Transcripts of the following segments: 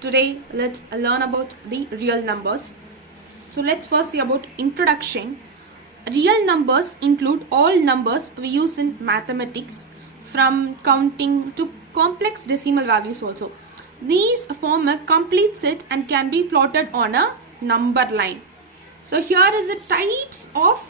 Today let's learn about the real numbers. So let's first see about introduction. Real numbers include all numbers we use in mathematics, from counting to complex decimal values also. These form a complete set and can be plotted on a number line. So here is the types of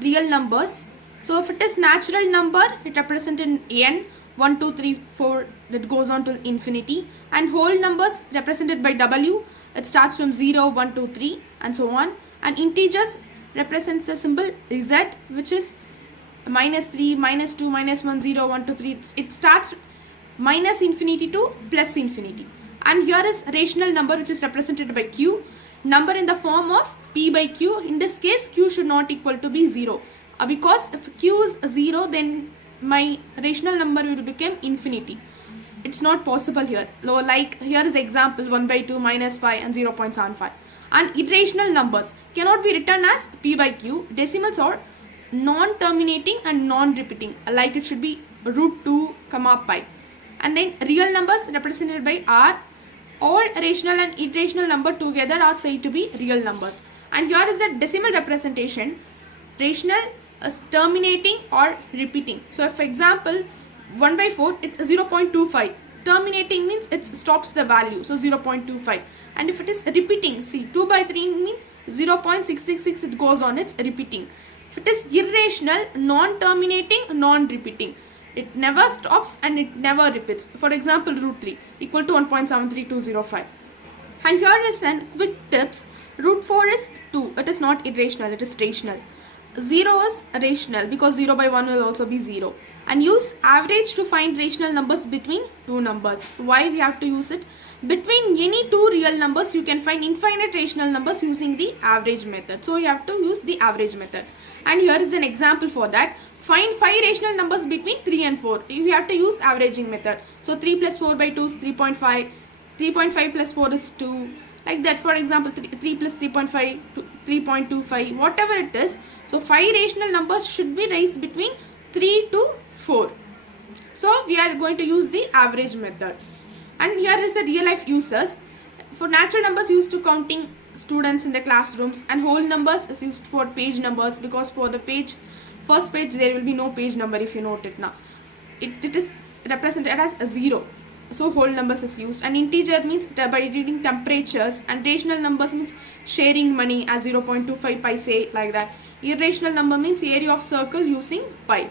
real numbers. So if it is natural number, it represents in n, 1, 2, 3, 4, that goes on to infinity, and whole numbers represented by w, it starts from 0, 1, 2, 3 and so on, and integers represents the symbol z, which is minus 3, minus 2, minus 1, 0, 1, 2, 3. It starts minus infinity to plus infinity. And here is rational number, which is represented by q, number in the form of p by q. In this case, q should not equal to be 0, because if q is 0, then my rational number will become infinity. It's not possible here. Like here is example 1 by 2, minus 5 and 0.75. And irrational numbers cannot be written as p by q. Decimals are non-terminating and non-repeating, like it should be root 2 comma pi. And then real numbers represented by r. All rational and irrational number together are said to be real numbers. And here is a decimal representation. Rational is terminating or repeating. So for example 1 by 4, it's 0.25. Terminating means it stops the value, so 0.25. And if it is repeating, see 2 by 3 means 0.666, it goes on, it's repeating. If it is irrational, non-terminating, non-repeating, it never stops and it never repeats. For example, root 3 equal to 1.73205. And here is an quick tips. Root 4 is 2. It is not irrational, it is rational. 0 is rational because 0 by 1 will also be 0. And use average to find rational numbers between two numbers. Why we have to use it? Between any two real numbers, you can find infinite rational numbers using the average method. So you have to use the average method. And here is an example for that. Find 5 rational numbers between 3 and 4. You have to use averaging method. So 3 plus 4 by 2 is 3.5. 3.5 plus 4 is 2. Like that. For example, 3 plus 3.5 to 3.25. Whatever it is. So 5 rational numbers should be raised between 3 to 4. So we are going to use the average method. And here is a real life uses. For natural numbers used to counting students in the classrooms, and whole numbers is used for page numbers, because for the first page there will be no page number if you note it now. It is represented as a 0. So whole numbers is used. And integer means by reading temperatures, and rational numbers means sharing money as 0.25 paise, like that. Irrational number means area of circle using pi.